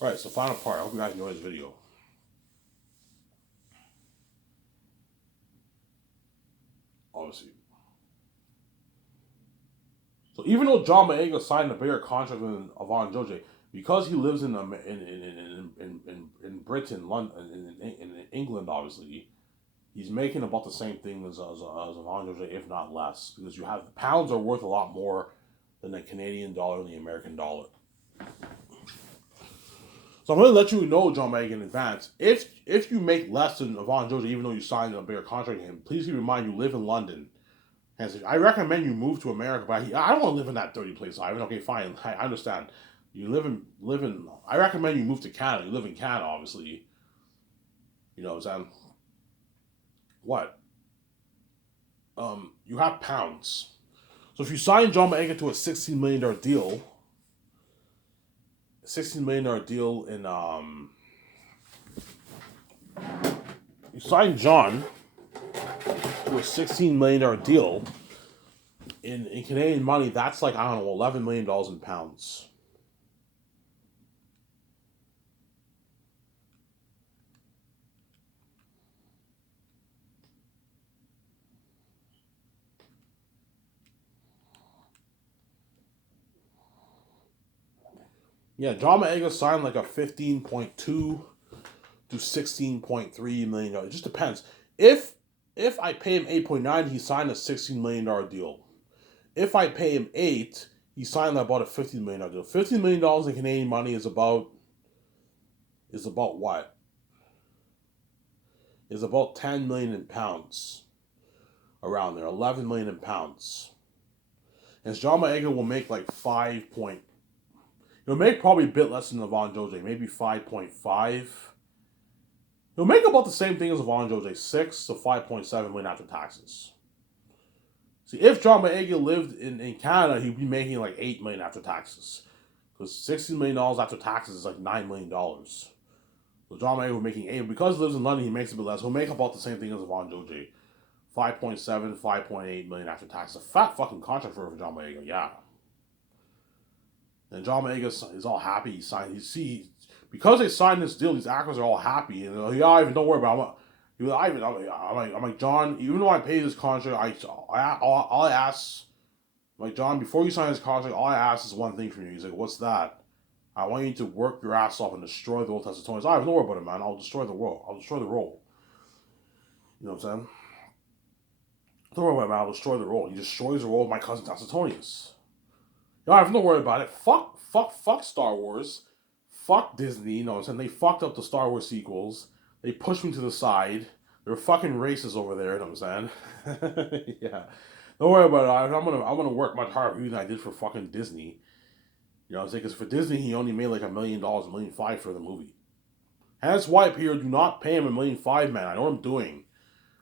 Alright, so final part. I hope you guys enjoyed this video. Obviously. So even though John Boyega signed a bigger contract than Avon Joje, because he lives in Britain, London, in England, obviously, he's making about the same thing as Avon Joje, if not less, because you have the pounds are worth a lot more than the Canadian dollar and the American dollar. So I'm going to let you know, John Boyega, in advance. If you make less than Avon Joje, even though you signed a bigger contract with him, please keep in mind you live in London. I recommend you move to America, but I don't want to live in that dirty place, Ivan. Okay, fine, I understand. You live in. I recommend you move to Canada. You live in Canada, obviously. You know what I'm saying? What? You have pounds. So if you sign John Boyega to a $16 million deal, $16 million deal in you sign John to a $16 million deal in Canadian money. That's like, I don't know, $11 million in pounds. Yeah, John Boyega signed like a 15.2 to $16.3 million. It just depends. If I pay him 8.9, he signed a $16 million deal. If I pay him 8, he signed about a $15 million deal. $15 million in Canadian money is about what? Is about 10 million in pounds. Around there. 11 million in pounds. And John Boyega will make like 5 point. He'll make probably a bit less than Avon Joje, maybe 5.5. He'll make about the same thing as Avon Joje, 6 to 5.7 million after taxes. See, if John Boyega lived in Canada, he'd be making like 8 million after taxes. Because $16 million after taxes is like $9 million. So John Boyega was making 8. Because he lives in London, he makes a bit less. He'll make about the same thing as Avon Joje. 5.7, 5.8 million after taxes. A fat fucking contract for John Boyega, yeah. And John Boyega is all happy. He signed. Because they signed this deal, these actors are all happy. And yeah, Ivan, don't worry about it. I'm like, John, even though I pay this contract, all I ask, like, John, before you sign this contract, all I ask is one thing from you. He's like, what's that? I want you to work your ass off and destroy the old Testament. Ivan, don't worry about it, man. I'll destroy the world. I'll destroy the role. You know what I'm saying? Don't worry about it, man. I'll destroy the role. He destroys the role of my cousin Tacitonius. Ivan, don't worry about it. Fuck Star Wars. Fuck Disney, you know what I'm saying? They fucked up the Star Wars sequels. They pushed me to the side. They're fucking racist over there, you know what I'm saying? Yeah. Don't worry about it. I'm gonna work much harder than I did for fucking Disney. You know what I'm saying? Because for Disney, he only made like $1 million, $1.5 million for the movie. And that's why, Peter, do not pay him $1.5 million, man. I know what I'm doing.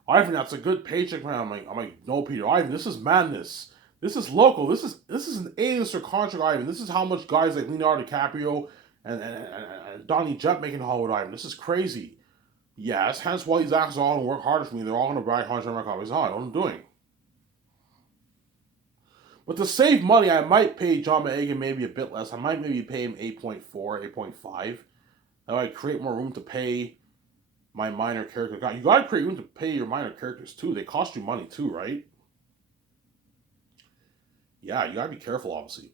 Ivan, that's a good paycheck, man. I'm like, no, Peter. Ivan, this is madness. This is local. This is an A-lister contract, Ivan. This is how much guys like Leonardo DiCaprio and Donnie Jet making Hollywood, Ivan. This is crazy. Yes, hence why these actors are all going to work harder for me. They're all going to brag harder on my copies. I know what I'm doing. But to save money, I might pay John Boyega maybe a bit less. I might maybe pay him 8.4, 8.5. That might create more room to pay my minor character. You got to create room to pay your minor characters too. They cost you money too, right? Yeah, you got to be careful, obviously.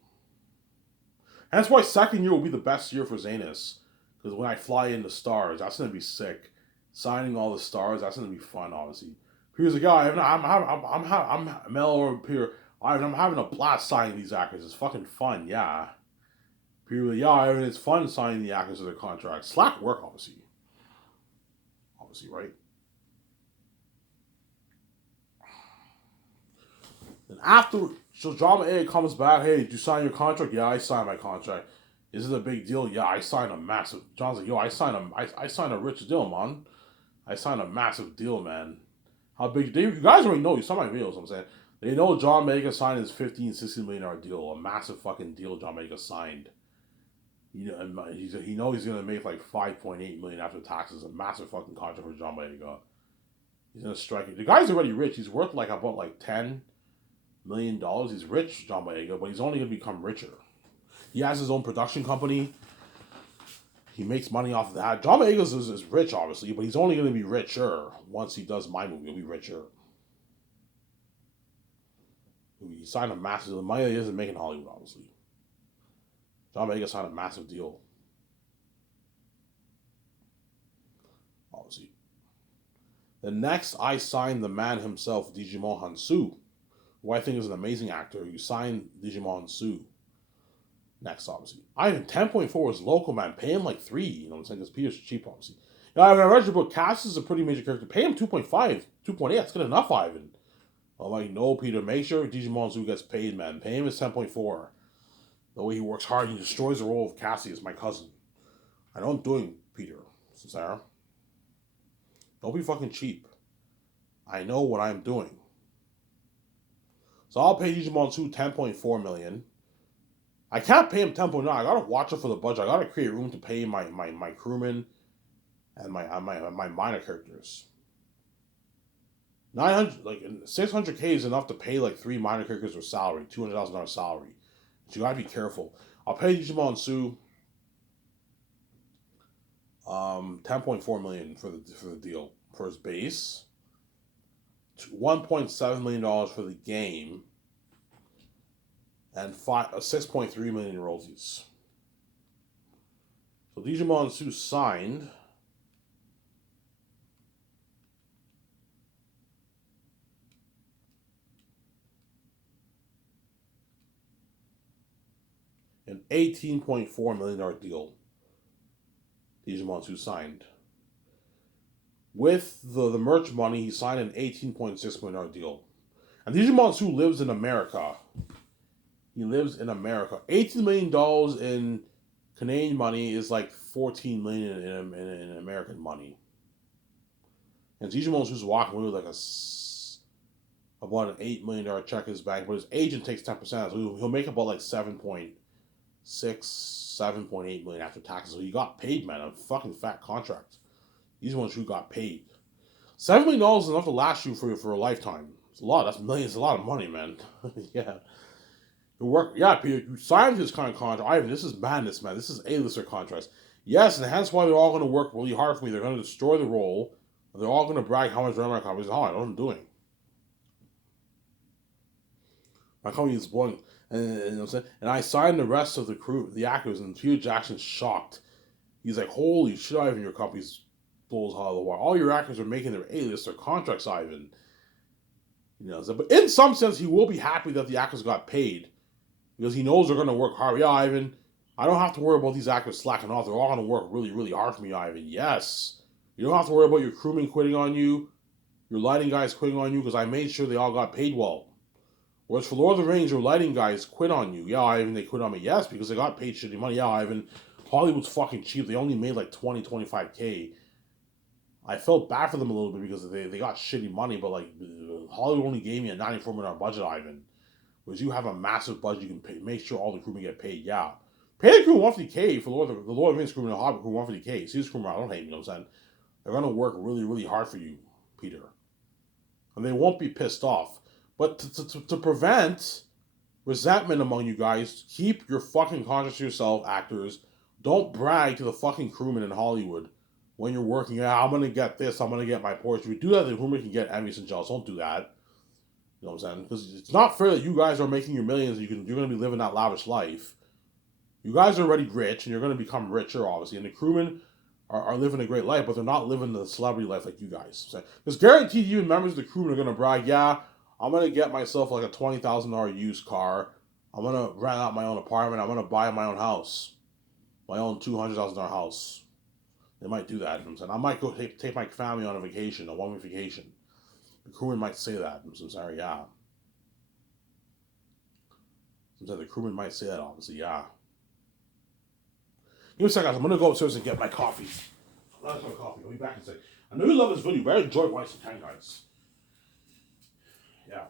And that's why second year will be the best year for Zanus. Because when I fly in the stars, that's going to be sick. Signing all the stars, that's going to be fun, obviously. Peter's like, yeah, I'm Mel or Peter. I'm having a blast signing these actors. It's fucking fun, yeah. Peter, like, yeah, it's fun signing the actors to their contracts. Slack work, obviously. Obviously, right? And after, so Drama A comes back, hey, did you sign your contract? Yeah, I signed my contract. Is it a big deal? Yeah, I signed a massive. John's like, yo, I signed a rich deal, man. I signed a massive deal, man. How big? You guys already know. You saw my videos. I'm saying they know John Boyega signed his $15-16 million deal, a massive fucking deal. John Boyega signed. You know, he knows he's gonna make like 5.8 million after taxes. A massive fucking contract for John Boyega. He's gonna strike it. The guy's already rich. He's worth like about like $10 million. He's rich, John Boyega, but he's only gonna become richer. He has his own production company. He makes money off of that. John Boyega is rich, obviously, but he's only going to be richer once he does my movie. He'll be richer. He signed a massive deal. The money that he doesn't make in Hollywood, obviously. John Boyega signed a massive deal. Obviously. The next, I signed the man himself, Djimon Hounsou, who I think is an amazing actor. You signed Djimon Hounsou. Next, obviously. Ivan, 10.4 is local, man. Pay him like 3, you know what I'm saying? Because Peter's cheap, obviously. Now, I read your book. Cass is a pretty major character. Pay him 2.5, 2.8. That's good enough, Ivan. I'm like, no, Peter. Make sure Djimon Hounsou gets paid, man. Pay him his 10.4. The way he works hard, he destroys the role of Cassie as my cousin. I know I'm doing, Peter. Sarah. Don't be fucking cheap. I know what I'm doing. So I'll pay Djimon Hounsou $10.4 million. I can't pay him 10.9. I gotta watch it for the budget. I gotta create room to pay my crewmen and my minor characters. 900 like 600K is enough to pay like 3 minor characters with salary, $200,000 salary. So you gotta be careful. I'll pay Djimon Hounsou $10.4 million for the deal for his base. $1.7 million for the game. And $6.3 million in royalties. So Djimon Hounsou signed an $18.4 million deal. Djimon Hounsou signed. With the merch money, he signed an $18.6 million deal. And Djimon Hounsou lives in America. He lives in America. $18 million in Canadian money is like $14 million in American money. And Djimon Hounsou's walking away with like about an $8 million check in his bank, but his agent takes 10%. So he'll make about like 7.8 million after taxes. So he got paid, man. A fucking fat contract. Djimon Hounsou got paid. $7 million is enough to last you for a lifetime. It's a lot. That's millions. It's a lot of money, man. Yeah. Peter, you signed this kind of contract. Ivan, this is madness, man. This is A-lister contracts. Yes, and hence why they're all going to work really hard for me. They're going to destroy the role. They're all going to brag how much my company is. Oh, I know what I'm doing. My company is blowing. And I signed the rest of the crew, the actors, and Peter Jackson's shocked. He's like, holy shit, Ivan, your company's blows out of the water. All your actors are making their A-lister contracts, Ivan. You know, but in some sense, he will be happy that the actors got paid. Because he knows they're going to work hard. Yeah, Ivan, I don't have to worry about these actors slacking off. They're all going to work really, really hard for me, Ivan. Yes. You don't have to worry about your crewmen quitting on you, your lighting guys quitting on you, because I made sure they all got paid well. Whereas for Lord of the Rings, your lighting guys quit on you. Yeah, Ivan, they quit on me. Yes, because they got paid shitty money. Yeah, Ivan, Hollywood's fucking cheap. They only made like 25K. I felt bad for them a little bit because they got shitty money, but like Hollywood only gave me a $94 million budget, Ivan. Whereas you have a massive budget, you can pay, make sure all the crewmen get paid. Yeah, pay the crew 150K for the Lord of the Rings crewmen and the Hobbit crew 150K. See this crewmen, I don't hate, you know what I'm saying? They're gonna work really, really hard for you, Peter, and they won't be pissed off. But to prevent resentment among you guys, keep your fucking contracts to yourself, actors. Don't brag to the fucking crewmen in Hollywood when you're working. Yeah, I'm gonna get this. I'm gonna get my Porsche. If you do that, the crewmen can get envious and jealous. Don't do that. You know what I'm saying? Because it's not fair that you guys are making your millions and you're going to be living that lavish life. You guys are already rich and you're going to become richer, obviously. And the crewmen are living a great life, but they're not living the celebrity life like you guys. Because guaranteed you and members of the crewmen are going to brag, yeah, I'm going to get myself like a $20,000 used car. I'm going to rent out my own apartment. I'm going to buy my own house. My own $200,000 house. They might do that. You know what I'm saying? I might go take my family on a vacation, a one-week vacation. The crewman might say that. I'm so sorry, yeah. Sometimes the crewman might say that, obviously, yeah. Give me a second, guys. I'm going to go upstairs and get my coffee. I'll get my coffee. I'll be back in a second. I know you love this video, but I enjoy watching some 10 guys. Yeah.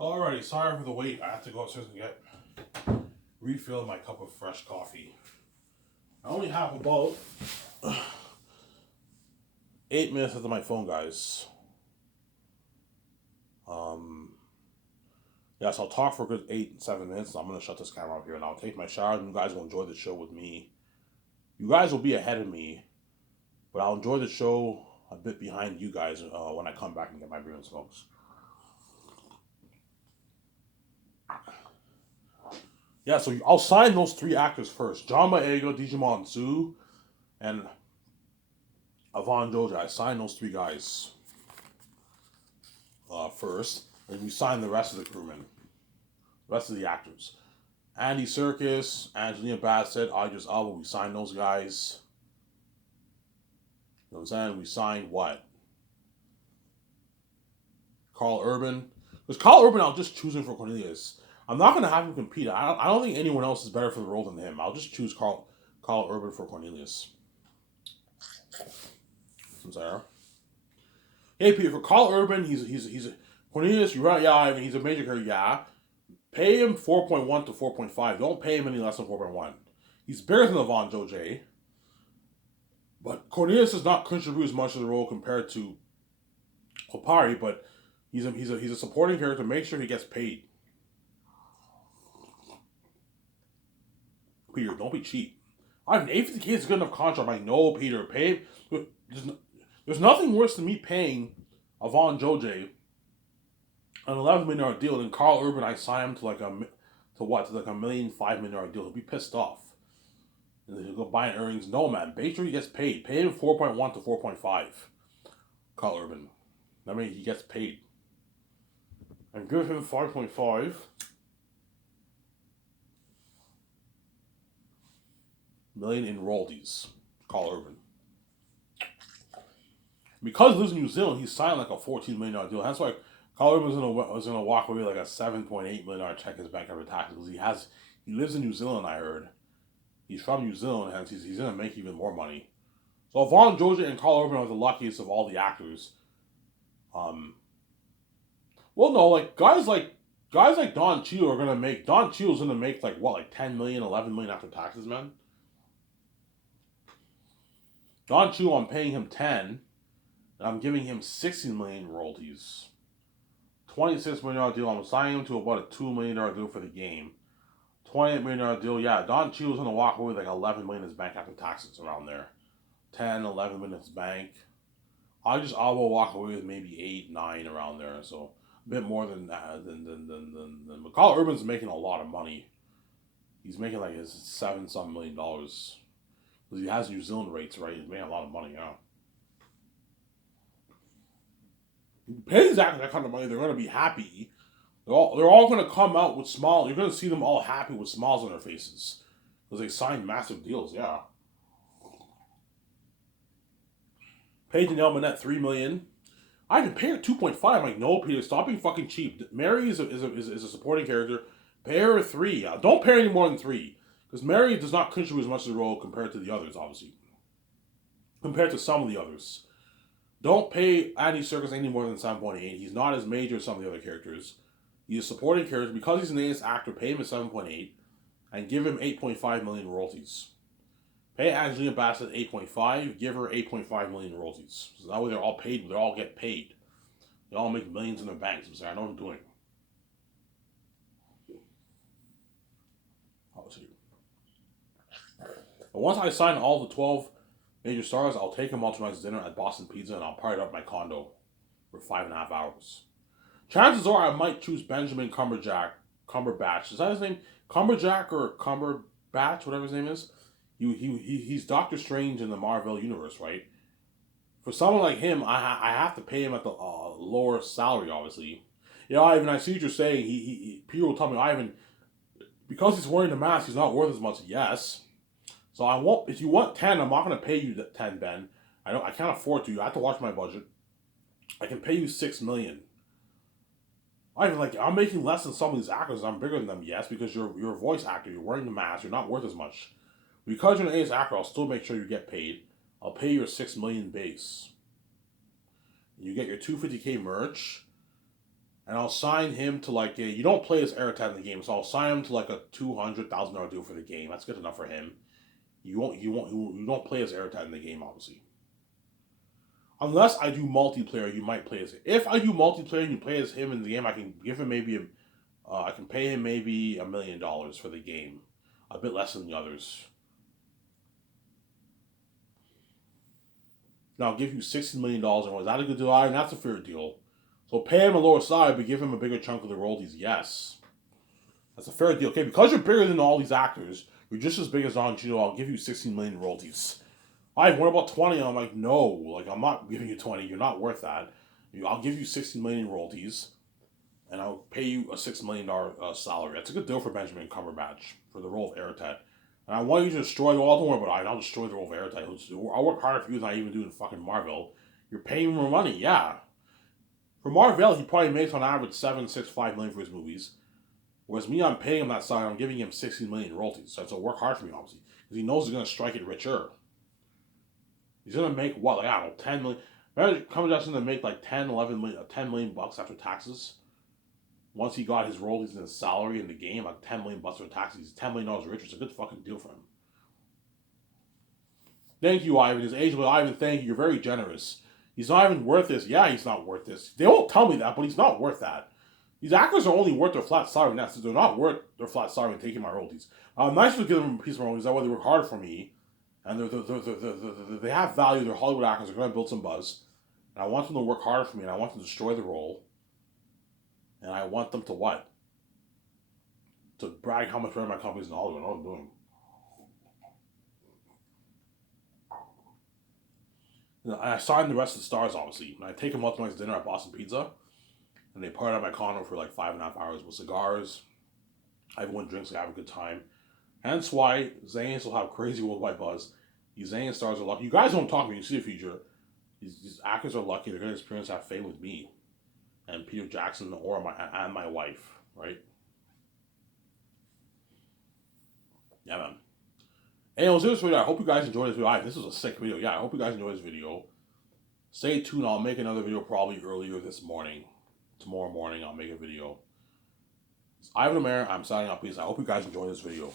Alrighty, sorry for the wait. I have to go upstairs and refill my cup of fresh coffee. I only have about 8 minutes into my phone, guys. Yeah, so I'll talk for a good 8-7 minutes. I'm gonna shut this camera off here, and I'll take my shower. And you guys will enjoy the show with me. You guys will be ahead of me, but I'll enjoy the show a bit behind you guys when I come back and get my beer and smokes. Yeah, so I'll sign those 3 actors first: John Boyega, Digimon Su, and Avon Joja. I signed those 3 guys first, and we sign the rest of the crewmen, the rest of the actors. Andy Serkis, Angelina Bassett, Idris Elba. We signed those guys. You know what I'm saying? We signed what? Carl Urban. Because Carl Urban, I'll just choose him for Cornelius. I'm not going to have him compete. I don't think anyone else is better for the role than him. I'll just choose Carl Urban for Cornelius. Sincere. Hey, Peter, for Carl Urban, he's Cornelius, you're right, yeah, I mean, he's a major character, yeah. Pay him 4.1 to 4.5. Don't pay him any less than 4.1. He's bigger than Avon Joja. But Cornelius does not contribute as much to the role compared to Kopari, but he's a supporting character. Make sure he gets paid. Peter, don't be cheap. I mean, 850K is a good enough contract. I'm like, no, Peter, pay. There's nothing worse than me paying Avon Joja an $11 million deal than Carl Urban. I sign him to like $1.5 million deal. He'll be pissed off. And he'll go buying earnings. No, man. Make sure he gets paid. Pay him 4.1 to 4.5. Carl Urban. I mean, he gets paid. And give him 5.5 million in royalties. Carl Urban. Because he lives in New Zealand, he signed like a $14 million deal. That's why Carl Urban was gonna walk away like a $7.8 million check in his bank after taxes. Because he lives in New Zealand, I heard. He's from New Zealand, and he's gonna make even more money. So Avon Joja and Carl Urban are the luckiest of all the actors. Well, no, like guys like Don Cheadle are gonna make. Don Cheadle's gonna make like 10 million, 11 million after taxes, man. Don Cheadle, I'm paying him 10, and I'm giving him 16 million royalties. $26 million deal. I'm signing him to about a $2 million deal for the game. $28 million deal. Yeah, Don Cheadle's gonna walk away with like 11 million in his bank after taxes, around there. 10, 11 million in his bank. I will walk away with maybe 8, 9 around there. So a bit more than that. But Carl Urban's making a lot of money. He's making like his $7-some million. Because he has New Zealand rates, right? He's making a lot of money, yeah. Pay these actors that kind of money, they're gonna be happy. They're all gonna come out with smiles. You're gonna see them all happy with smiles on their faces. Because they signed massive deals, yeah. Paid Janelle Monáe $3 million. I can pay her 2.5. I'm like, no, Peter, stop being fucking cheap. Mary is a supporting character. Pay her 3. Don't pay her any more than 3. Because Mary does not contribute as much to the role compared to the others, obviously. Compared to some of the others. Don't pay Andy Serkis any more than 7.8. He's not as major as some of the other characters. He's a supporting character. Because he's an A-list actor, pay him a 7.8 and give him 8.5 million royalties. Pay Angelina Bassett 8.5, give her 8.5 million royalties. So that way they're all paid, they all get paid. They all make millions in their banks. I'm saying, I know what I'm doing. Obviously. But once I sign all the 12 major stars, I'll take them all to my dinner at Boston Pizza and I'll party up my condo for 5.5 hours. Chances are I might choose Benjamin Cumberbatch. Is that his name? Cumberjack or Cumberbatch, whatever his name is. He's Doctor Strange in the Marvel universe, right? For someone like him, I have to pay him at the lower salary, obviously. Yeah, Ivan, I see what you're saying. People will tell me, Ivan, because he's wearing the mask, he's not worth as much. Yes. So I won't. If you want 10, I'm not going to pay you 10, Ben. I can't afford to. I have to watch my budget. I can pay you 6 million. I'm making less than some of these actors. I'm bigger than them. Yes, because you're a voice actor. You're wearing the mask. You're not worth as much. Because you're an A-list actor, I'll still make sure you get paid. I'll pay your 6 million base. You get your 250K merch, and I'll sign him to like a. You don't play as Ertat in the game, so I'll sign him to like a $200,000 deal for the game. That's good enough for him. You don't play as Ertat in the game, obviously. Unless I do multiplayer, you might play as it. If I do multiplayer and you play as him in the game, I can give him maybe I can pay him maybe $1 million for the game, a bit less than the others. Now I'll give you $16 million. Is that a good deal? And that's a fair deal. So pay him a lower side, but give him a bigger chunk of the royalties. Yes, that's a fair deal. Okay, because you're bigger than all these actors, you're just as big as Don Cheadle. I'll give you 16 million royalties. What about 20? I'm like, no, like I'm not giving you 20. You're not worth that. I'll give you 16 million royalties, and I'll pay you a $6 million salary. That's a good deal for Benjamin Cumberbatch for the role of Ertat. And I want you to destroy the world. Don't worry about it. I'll destroy the role of Ertat. I'll work harder for you than I even do in fucking Marvel. You're paying me more money, yeah. For Marvel, he probably makes on average 5 million for his movies. Whereas me, I'm paying him that side. I'm giving him 16 million royalties. So work hard for me, obviously, because he knows he's gonna strike it richer. He's gonna make what, like I don't know, 10 million. Imagine Cumberbatch's gonna make like 10, 11 million, 10 million bucks after taxes. Once he got his royalties and his salary in the game, like 10 million bucks after taxes, he's $10 million richer. It's a good fucking deal for him. Thank you, Ivan. His age, Ivan. Thank you. You're very generous. He's not even worth this. Yeah, he's not worth this. They won't tell me that, but he's not worth that. These actors are only worth their flat salary. Now, so they're not worth their flat salary and taking my royalties. I'm nice to give them a piece of my royalties. That way they work hard for me. And they have value. They're Hollywood actors. They're going to build some buzz. And I want them to work harder for me. And I want them to destroy the role. And I want them to what? To brag how much better my company's in Hollywood. I know what I'm doing. And I signed the rest of the stars, obviously. And I take them out to my dinner at Boston Pizza. And they party at my condo for like 5.5 hours with cigars. Everyone drinks, they have a good time. Hence why Zayn will have crazy worldwide buzz. These Zayn stars are lucky. You guys don't talk to me, you see the future. These actors are lucky. They're going to experience that fame with me. And Peter Jackson or my wife, right? Yeah, man. Anyways, this video, I hope you guys enjoyed this video. This was a sick video. Yeah, I hope you guys enjoyed this video. Stay tuned. I'll make another video probably earlier this morning. Tomorrow morning, I'll make a video. It's Ivan Amir. I'm signing up. Peace. I hope you guys enjoyed this video.